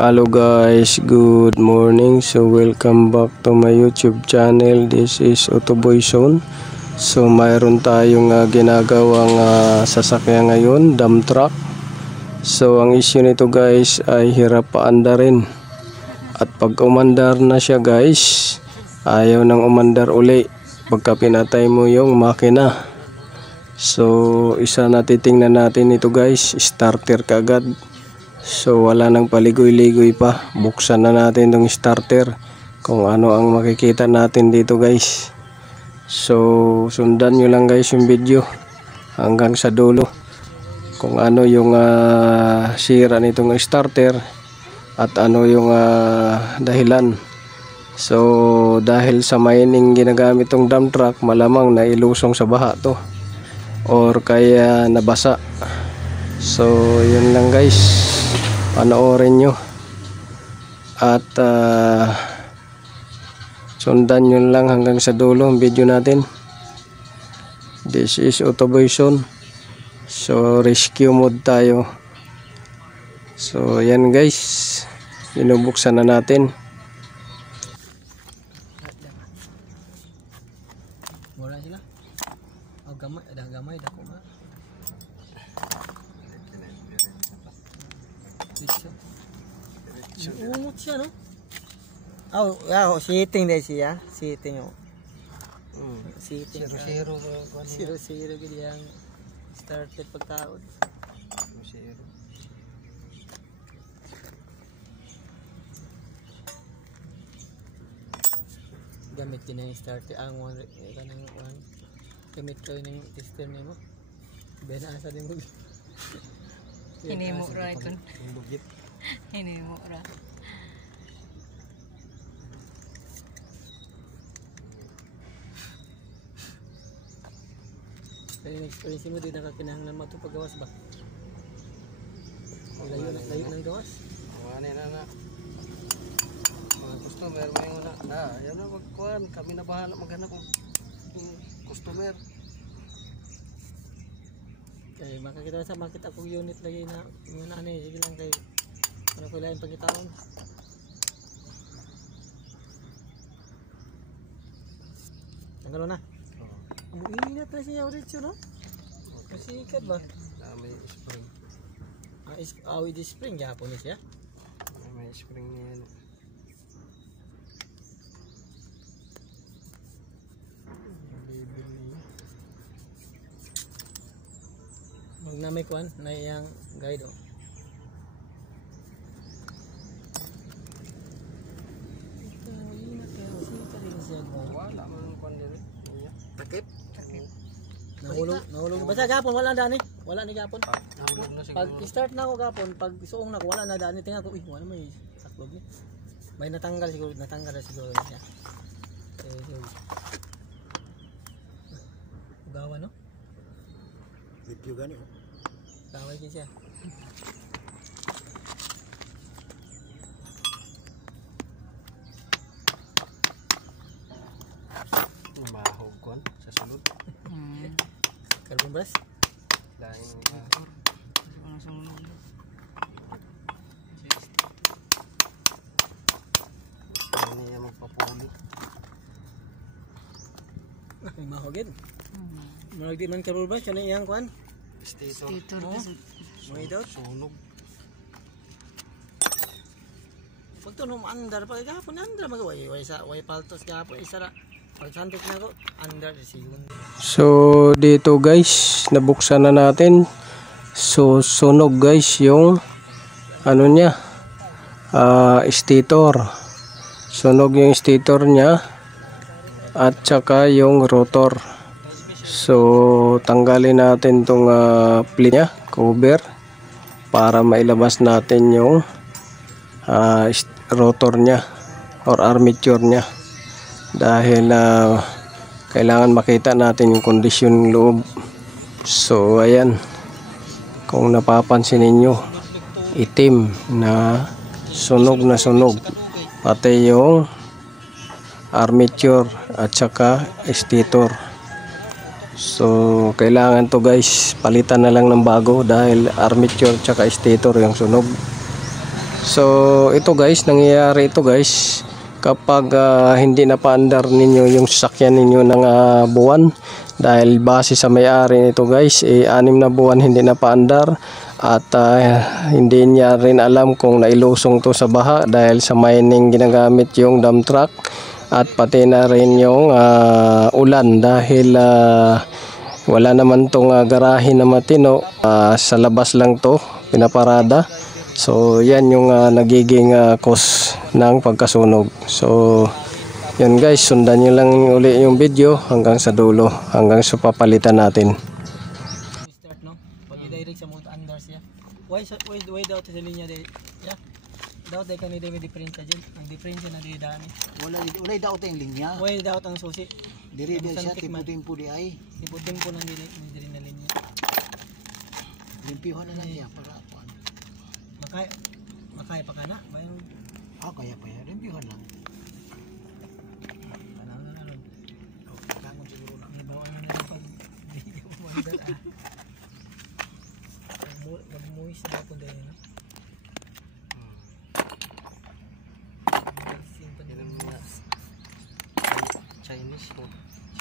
Hello guys, good morning. So welcome back to my YouTube channel. This is Autoboy Zone. So mayroon tayong ginagawang sasakyan ngayon, dump truck. So ang issue nito guys ay hirap paandarin. At pag umandar na siya guys, ayaw nang umandar uli pagka pinatay mo yung makina. So isa na titingnan natin ito guys, starter kaagad. So wala nang paligoy-ligoy pa, buksan na natin tong starter kung ano ang makikita natin dito guys. So sundan nyo lang guys yung video hanggang sa dulo kung ano yung sira nitong starter at ano yung dahilan. So dahil sa mining ginagamit tong dump truck, malamang na ilusong sa baha to or kaya nabasa. So yun lang guys, panoorin nyo at sundan nyo lang hanggang sa dulo ang video natin. This is Autoboy Zone. So rescue mode tayo. So yan guys, binubuksan na natin. Mura sila. Oh, gamay, ada gamay dako ma. Umut siya no? Oh, sitting deh siya, sitting oh. Sitting. Zero gid yang started pagkaon. Zero. Gamit din ang starter ang one kanang one. Gamit ko yung tester nimo. Benasa din mo. Ini mo ra ikon. Ini mo ra. Kaya experience mo din nakakinahanglan mo ito paggawas ba? Layo ng gawas? Ano na mga customer may una yan na magkuhan, kami na bahala maghanap ng customer. Kaya makakita sa market akong unit lagi na yung ano sige lang kay ano ko lain pagitaon. Tanggal na. Ang init na siya ulit no? Kasi ikat ba? May spring. With the spring gapon siya. May spring niya. Magnamay kuan na iyang guide oh. Wala man kuan dire. Takip. Nahulog. Basta gapon wala na ni. Wala ni gapon. Nahulog na siguro. Pag start na ako gapon, pag suong na ko wala na dani tingnan ko, wala may saklog ni. May natanggal siguro niya. Gawa no? Video gani oh. Gaway din siya. Mahog kuan sa sulod. Carbon brush. Lain Ano sa mga ano niya magpapuli. May mahogin. Marag di man carbon brush kana iyang kuan. stator Oh. May daw Sunog. pag tunom andar pag gapon andar magaway way paltos gapon isa ra. Pag santik na ko andar sigun. So dito guys, nabuksan na natin. So sunog guys yung ano niya, stator. Sunog yung stator niya at saka yung rotor. So tanggalin natin tong plate niya, cover, para mailabas natin yung rotor niya or armature niya. Dahil kailangan makita natin yung kondisyon ng loob. So ayan, kung napapansin ninyo, itim na sunog pati yung armature at saka stator. So kailangan to guys, palitan na lang ng bago dahil armature at saka stator yung sunog. So ito guys, nangyayari ito guys kapag hindi na paandar ninyo yung sasakyan ninyo ng buwan, dahil base sa may-ari nito guys, 6 na buwan hindi na paandar at hindi niya rin alam kung nailusong to sa baha dahil sa mining ginagamit yung dump truck, at pati na rin yung ulan dahil wala naman tong garahe na matino, sa labas lang to pinaparada. So yan yung nagiging cause ng pagkasunog. So yun guys, sundan nyo lang uli yung video hanggang sa dulo, hanggang sa papalitan natin. Start no. Pag i-direct sa mga andar siya. Why daw sa linya de? Yeah. Daw tay kanida may diferensya dyan. Ang diferensya na di dami. Wala daw tayong linya. Why daw ang susi? Diri siya timpo di ay. Timpo lang diri na linya. Limpyuhan na lang siya para Makaya pa kana? Bayo. kaya pa yan. Limpyuhan lang. Tanaw na ron. Kangon siguro na. Ibawan na lang pag video mo andar Mag-moist na po dahil no? Chinese mo.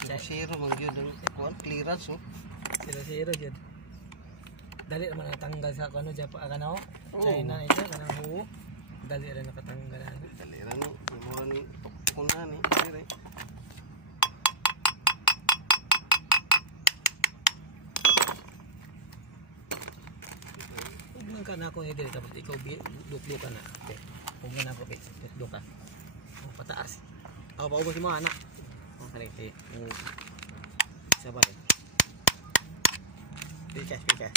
Zero mang yun ang clearance mo. Zero yun. Dali naman natanggal sa ano dyan pa ano? China ito, kanang huo. Dali rin nakatanggal. Dali rin no. Mura ni tukunan eh. Dali. Huwag ka na ako ni dili tapos ikaw duklo ka na. Okay. Huwag na ako bit. Duklo ka. Pataas. Ako paubos mo anak. Kaniti. Sabay. Pikas. Pikas.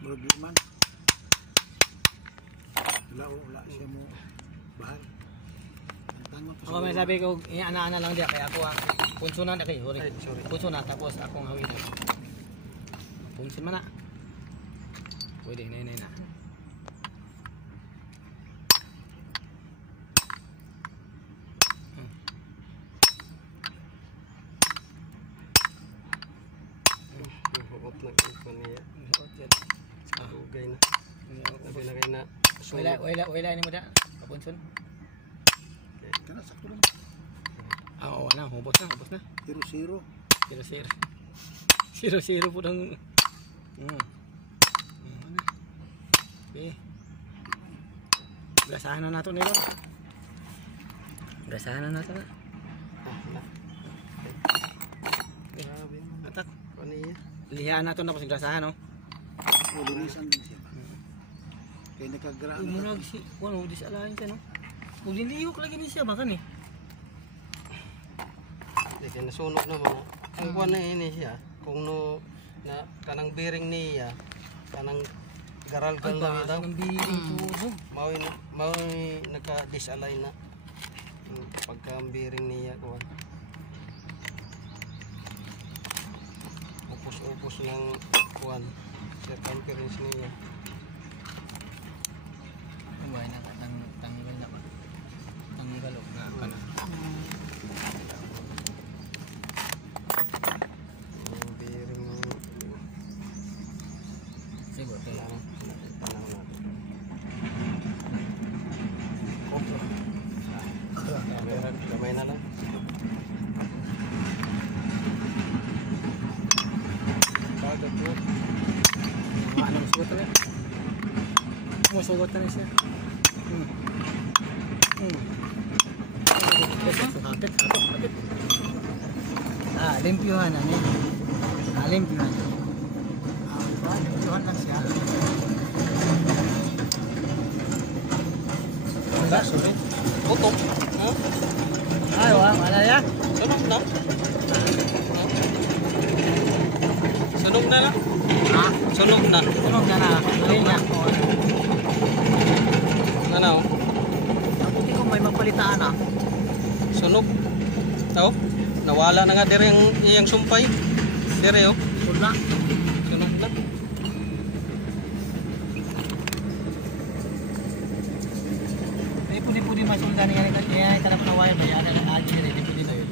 Murag di man. Wala siya mo bahal. Ako may sabi ko, ana-ana lang diya kaya ako punsunan na kayo. Sorry. Punsunan tapos akong hawin. Punsun man na. Pwede na. Hugay na. Sabi na kayo na. Wala ni mo da. Kapunsun. Kana sakto lang. Oo na, hubos na. 0-0. 0-0 po ng Okay. Gasahan na nato nilo. Gasahan na nato na. Grabe. Atak. Kaniya. Lihaan nato na po sa gasahan no. Linisan din siya. Kaya nakagraan. Murag si, wala disalahin siya no. Kung niliyok lagi ni siya bakan eh. Kaya nasunog naman. Ang kuwan na ini siya. Kung no na kanang bearing niya, kanang garal kang daw. Ang biring tuzo. Mao naka-disalign na. Pagka ang bearing niya kuwan. Upos ng kuwan. Circumference niya. Buhay na tanggal na ba? Tanggalok na ka na. Bearing Siguro ito lang. Gamay na lang. Bagat po. Ano masugot na? Masugot na siya. Kapit. Limpyuhan na niya. Limpyuhan. Limpyuhan lang siya. Enggak, sulit. Tutup. Ay, wala ya. Sunog na. Sunog na na. Sunog na. Sunog na na. Alin niya. Ano? Hindi ko may magpalitaan Sunog. Tao? Nawala na nga dire yung sumpay. Dire oh. Wala. Sunog na. May pudi-pudi masuldan niya. Kaya ito na panawaya. Bayaran na. Pudi na yun.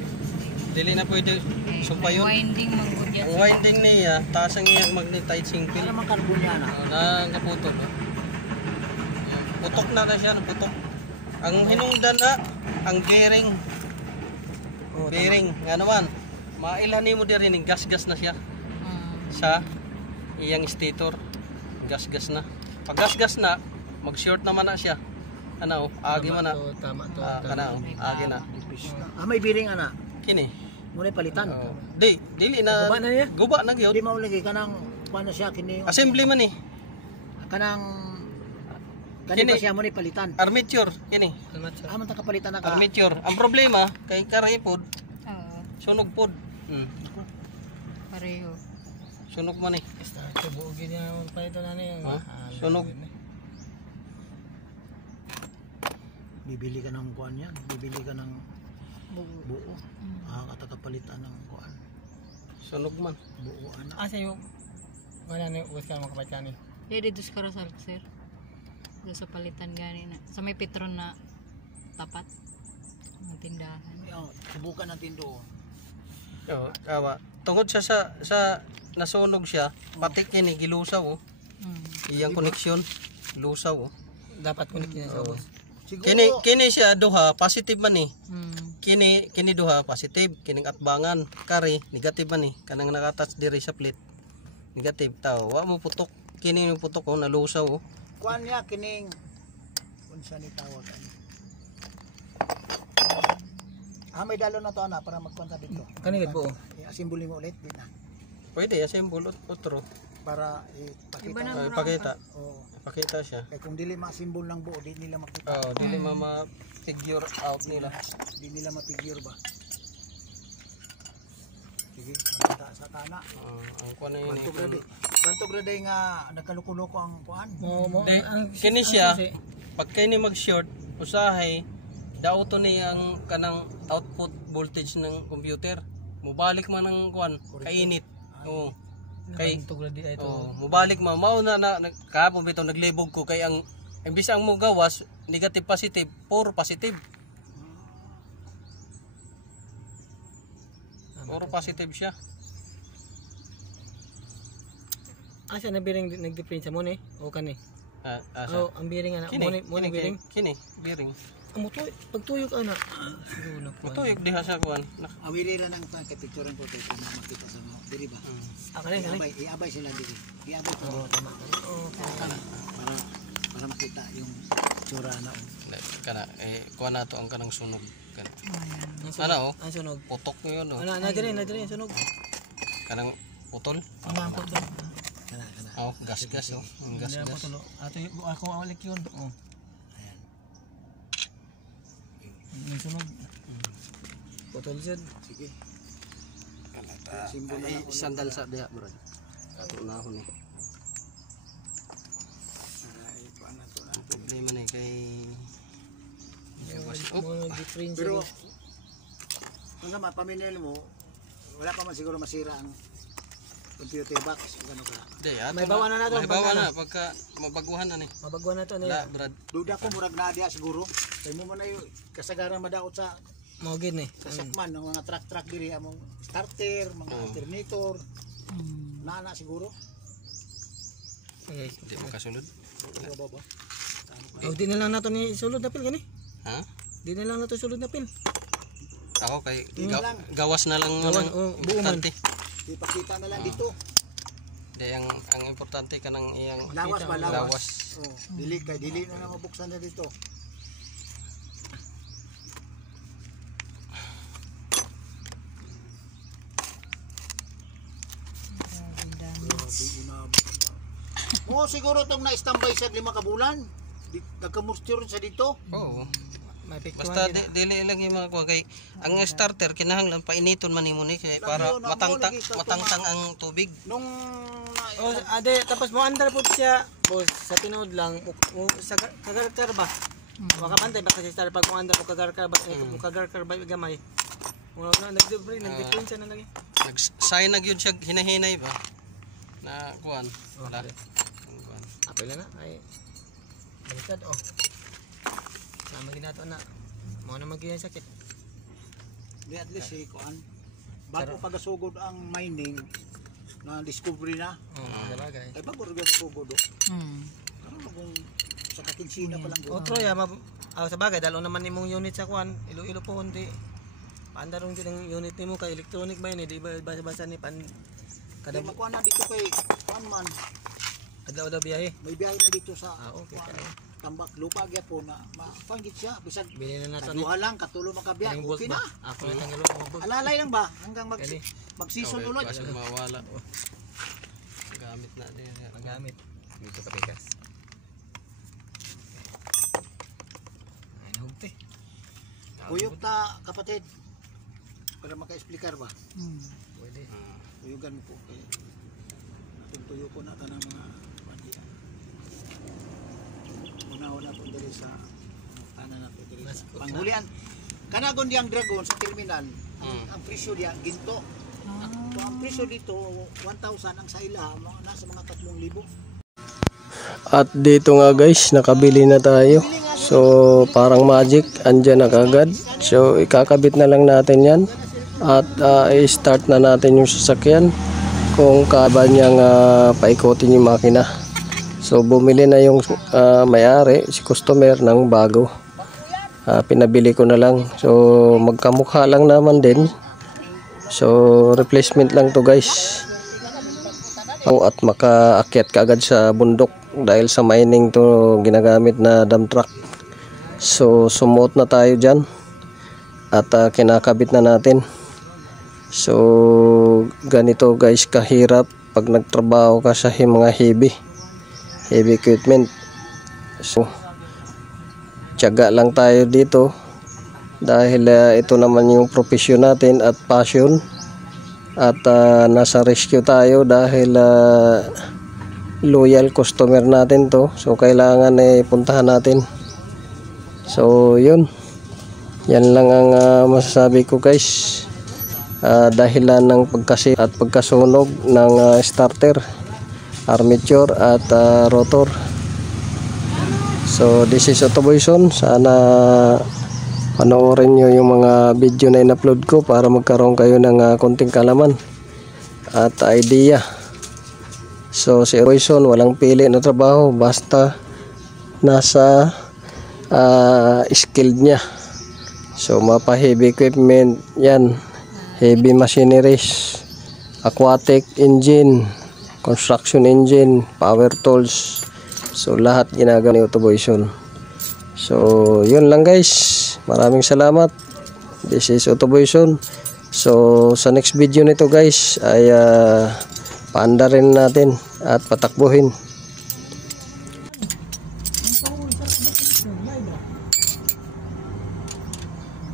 Dili na pwede supa yun. Winding manggod yan. Ang winding niya, taas ang iyang magnetizing Ano pin. naman carbon yan Nagaputol. Putok na siya, putok. Ang hinungdan na, ang bearing. Bearing, nga naman. Mailan mo din rin, gas-gas na siya. Sa iyang stator. Gas-gas na. Pag gas-gas na, mag-short naman na siya. Ano, agi man na. Tama to. Kana, agi na. may biring ana Kini. muna palitan Dili na. Guba na niya? Guba na gyud. di maulagi kanang paano siya kini Assembly man ni. kanang kani Kini. pa siya muna palitan Armature kini. aman ta kapalitan na ka Armature. Ang problema kay karay pod, Oo. sunog pod. Pareho. Sunog man ni. Buog yun yung palito na niya. Ha? Sunog. bibili ka ng kuan yan bibili ka ng Buo. buo kata kapalitan ng kuan Sunog man. buo ana Asa yung wala na yung uwas ka makapalit ka ni. Dili dus ka sir. Doon sa palitan gani na. Sa may Petron na tapat ng tindahan. subukan natin doon Oh, awa. Tungod sa nasunog siya, pati kini gilusaw oh. Iyang koneksyon lusaw oh. Dapat kunik niya sa uwas. siguro Kini siya duha positive man ni. Mm. Kini duha positive, kining atbangan kari negative man ni. Kanang nakatouch diri sa plate. Negative taw. Wa mo putok. Kini yung putok oh nalusaw oh. kuan niya kining unsa ni tawag ani may dalo na to ana para magkuan sa dito Kanigit po. i-assemble mo ulit di na Pwede assemble otro. para Iba na ipakita Ipakita. oh Ipakita siya. kaya kung dili ma-assemble ng buo di nila makita Oh, dili mama figure out nila. di nila ma-figure ba sige maganda sa kana Ang kuan na yun. bantog na day nga nagkaluko-luko ang kuan Kini siya pag kini mag-short usahay daw to ni ang kanang output voltage ng computer. Mubalik man ang kuan kainit. Oo. Kay mubalik mao na kahapon bitaw naglibog ko kay ang imbis ang mo gawas negative positive, puro positive. Puro positive siya. Asa na biring nag-difference mo ni? O kani? Asa. Ang biring ana. Kini, Mo ni biring. kini, bearing. Amo to pagtuyok ana. Siguro po. Mutuyog diha sa kuan. awirira nang kuan kay picturean ko kay kung makita sa mga diri ba Kani. iabay sila diri iabay ko para makita yung tsura na Kana kuan nato ang kanang sunog. Ano oh? Ang sunog. Putok yun oh. Ana na dire sunog. Kanang putol. Ang putol. kana Oh, gas-gas oh. Ang gas-gas. Putol. Ato ako awalik yun. Oh. May sunog. Putol jud. sige Sandal sa diha, bro. Ato nahon eh. Problema ni kay Mo difference. pero kung sa paminel mo wala pa man siguro masira ang computer box gano ka Di, ato. May bawa na nato, May bawa pagka- na pagka mabaguhan na ni. Mabaguan na to Wala, nila. brad. duda ko murag na diha siguro kay mo man na yung kasagaran madaot sa Mao gid ni. kasakman ng mga truck diri among starter mga alternator nana siguro Okay. Di makasunod. baba Oh, di na lang nato ni sulod na pil gani. Ha? Di na lang nato sulod na pil. Ako kay lang. gawas na lang Gawan, ng buo man. importante. ipakita na lang dito Di ang importante kanang iyang lawas ba lawas lawas. oh dili na mabuksan na dito mo siguro tong na-standby sa 5 ka bulan nagka-moisture sa dito Oo. May picture. Basta dili lang yung mga kuha kay ang starter kinahanglan painiton man nimo ni kay para Lagyo na mo, matangtang lagi sa matangtang ang tubig. nung Oh, ade tapos mo andar pud siya. Boss, sa tinuod lang sa kagarkar ba? Makabantay ba kasi star pag mo andar mo kagarkar ba? Mo kagarkar ba gamay. Mo na nag-difference na lagi. Nag-sign na gyud siya hinahinay ba? Na kuan. Wala. Ang kuan. Apil na ay baliktad oh. Sama ginato na. Mo na magiging sakit. di at least si kuan bago pagasugod ang mining na discovery na. Sabagay. Ay bago rin gasugod do. Karon kung sa kakinsina pa lang do. Otro ya sabagay dalo naman nimong unit sa kwan, Iloilo po unti. Paanda ron din ang unit nimo kay electronic ba ni di ba basa ni pan Kada kada makuha na dito kay man. adlaw biyahe. May biyahe na dito sa Okay kay. tambak lupa gyapon na mapangit siya bisag Bili na nato ni. kaduha lang katulo makabiyak. Kaning boss Okay ba? na. Ako na tanggal mo. Alalay lang ba hanggang Kali. mag-season ulit. Kasi mawala. Gamit na din. Gamit. Dito ka bigas. Ay nahugti. Uyog ta kapatid. Para maka-explicar ba? Pwede. Uyugan mo po. Tuyo ko na tanang mga bandiya. Una-una po dali sa tanan na po dali sa panghulian. Kanagon diyang dragon sa terminal, ang presyo diya ginto. So, ang presyo dito 1,000 ang sa ila nasa mga 3,000. At dito nga guys, nakabili na tayo. So parang magic, andyan na kagad. So ikakabit na lang natin yan. At i-start na natin yung sasakyan kung kaba niyang paikotin yung makina. So bumili na yung may-ari, si customer ng bago. Pinabili ko na lang. So magkamukha lang naman din. So replacement lang to guys. At makaakyat kaagad sa bundok dahil sa mining to ginagamit na dump truck. So sumuot na tayo dyan at kinakabit na natin. So ganito guys kahirap pag nagtrabaho ka sa mga heavy equipment. So tiyaga lang tayo dito dahil ito naman yung profesyon natin at passion. At nasa rescue tayo dahil loyal customer natin to. So kailangan puntahan natin. So yun. Yan lang ang masasabi ko guys. Dahilan ng pagkasi at pagkasunog ng starter, armature at rotor. So this is Autoboyson. Sana panoorin nyo yung mga video na in-upload ko para magkaroon kayo ng konting kalaman at idea. So si Autoboyson walang pili na trabaho basta nasa skilled nya. So mapa heavy equipment yan, heavy machineries, aquatic engine, construction engine, power tools. So lahat ginagawa ni Autoboyson. So yun lang guys, maraming salamat. This is Autoboyson. So sa next video nito guys ay paanda rin natin at patakbuhin.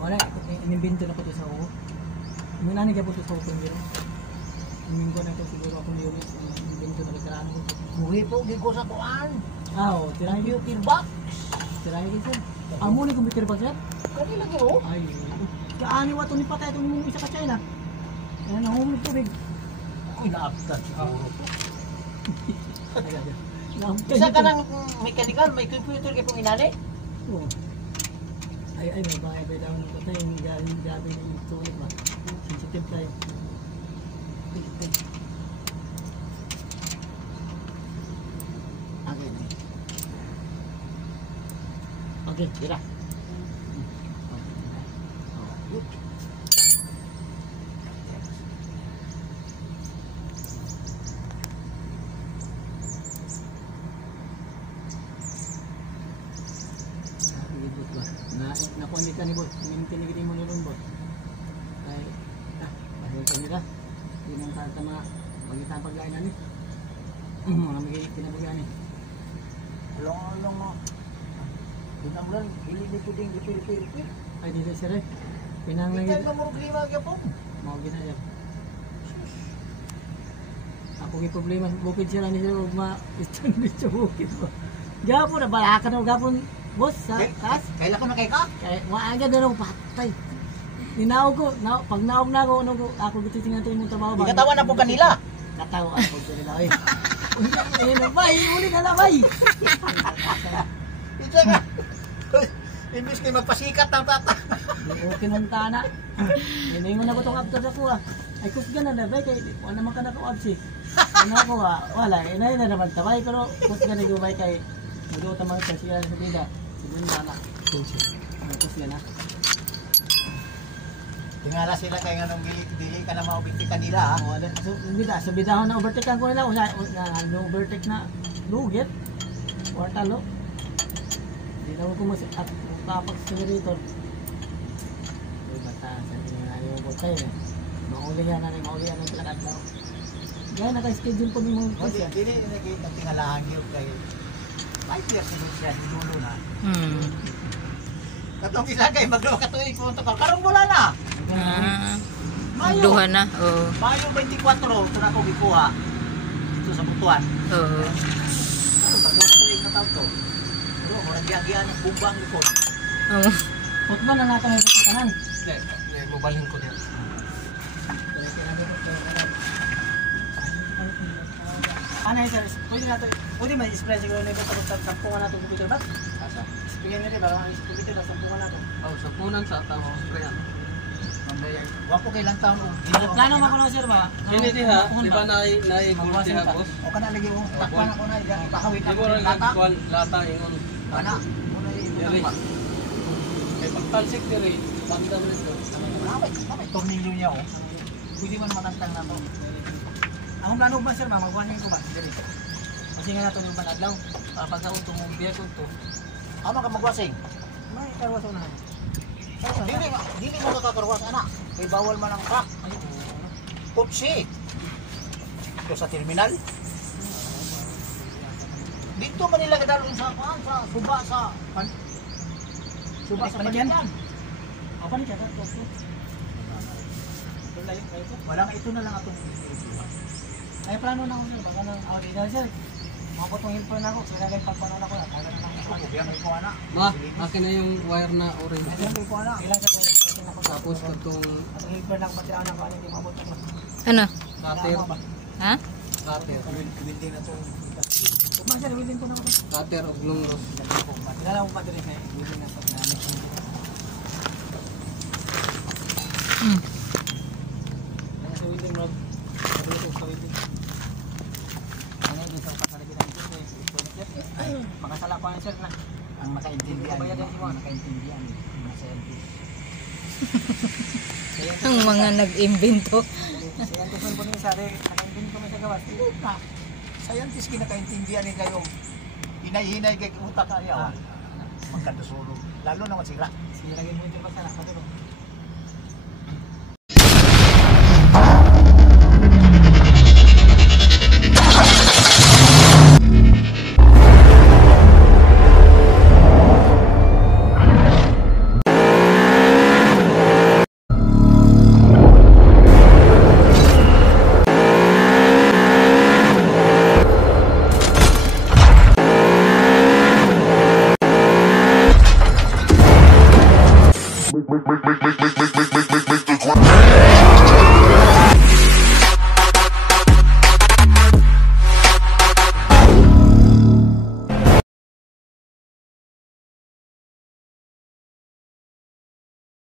Wala, inimbento na ko to sa ulo. May nani ka po to sa ulo nila. Inimbento na to siguro ako ni Yulis. Inimbento na kasalanan ko. Muhi po gigo sa kuan. Oo, tirahin yung Computer box. tirahin sir. Amo ni computer pa sir? Kani lagi oh. Ay, kaani wato ni patay itong mong isa ka China. Ayan, nahumig tubig. Kuy naapta siguro po. Nahumig Isa ka ng mechanical, may computer kay pinginali. Oo. Ay, may bahay pa daw ng patay. Yung gabi ng tulog ba? Sensitive tayo. Okay, tira. Nakuha ka ni boss. Tinigil mo nilong boss. Ay, bahil ka nila. Hindi nang tatama. Pagkita ang pagkain namin. Mga may kinabagyan eh. Along mo. Dinamlan, hili ni puding repair. Ay, dito sir eh. Pinang lang Kita mo problema gyapon. Mau ginaya. Ako gi problema bukid sila ni sir ug ma-istan dito bukid ba. Gapo na bala ka na gapon boss sa taas. Kaila ko na kay ka? Kay maaga na raw patay. Ninaog ko, pag naog na ako, ako gititingnan to yung trabaho ba. Ikatawan na po kanila. Katawa ako kanila eh. Uy, bay, uli na lang bay. Isa ka. Imbis kayo magpasikat ng tata. Okay nung tana. Hiningon ako itong after ako ah. Ay kusga na dabay kay wala naman ka naka-absi. Ano ako wala. Inay na naman tabay pero kusga na gumay kay mudo ta mga siya sa bida. Sige na na. Kusga na. Tingala sila kay nganong dili ka na maubiti kanila ha. Wala so bida sa bidahon na overtake ko nila unya na overtake na lugit. Wartalo. Di na ko mas at tapak simulator. Uy bata sa nga yung botay. Maulihan na ng plakat daw. Gaya naka-schedule ko ni mo O dili nakita tingalahan gyud kay 5 years siya dulo na. Katong isa kay magduha ka tuig ko to karong wala na. Duha na. Oo. Mayo 24 tura ko gikuha. Dito sa Butuan. Oo. Ano ba duha ka tuig na taon to? Pero murag giagian ng bumbang likod. Oo. Putman na natin sa kanan. Mobalhin ko din. Ano sir, pwede ma-spray siguro na ito sa tampungan natin computer ba? Asa? Spray na rin ba? Ang computer sa tampungan natin. Oh, sa punan sa tao sprayan. Wapo kay lang taon og Plano mo ko sir ba? Kini diha, di ba na diha boss? o kana lagi mo takpan ako na ipahawid Di ako ko ng lang lata. nagkuhan lata ingon. Ana, muna Diri. Kay pagtalsik diri, bandam nito. May tornilyo niya oh. Pwede man matantang na to. Ang plano ba sir ba? Magwanin ko ba? Dili. Kasi nga natin yung panadlaw. Pag ako tumong biya ko to. Ama ka magwasing. May karwas na. Dili mo nakakarwas ana. Kay bawal man ang crack. Kutsi. Ito sa terminal. Dito man nila kadalon sa suba sa Panikyan? panikyan. Apa ni kata tu? Wala nga ito na lang atong Ay plano na ako sir. Baka nang awag ina sir. Mabot ng helper na ako. Sila kay pagpanon ako na. Taga na lang ako. Kuya may kuha na. Ma, akin na yung wire na orange. Sila kay kuha na. Ilang sir. Ilang ako. Tapos katong At helper lang pati ako na hindi mabot ako. Ano? cutter. Ha? Cutter. Building na to. Kumang sir, willing ko na ako. Cutter og lunglos. Kilala mo pa din kay willing na pag namin. Sa willing mo. Sa willing. Ano yung sa pasaligitan ko eh. Makasala ko ang sir na. Ang makaintindihan. Bayad din mo. Makaintindihan. Ang mga nag-imbento. Scientist po niya sari. Nakaintin ko may sa gawas. Scientist kinakaintindihan ni kayo. Hinay-hinay kay utak kaya. Magkadusulog. Lalo naman sila. Sige lagi mo yung masala. Patulong. Make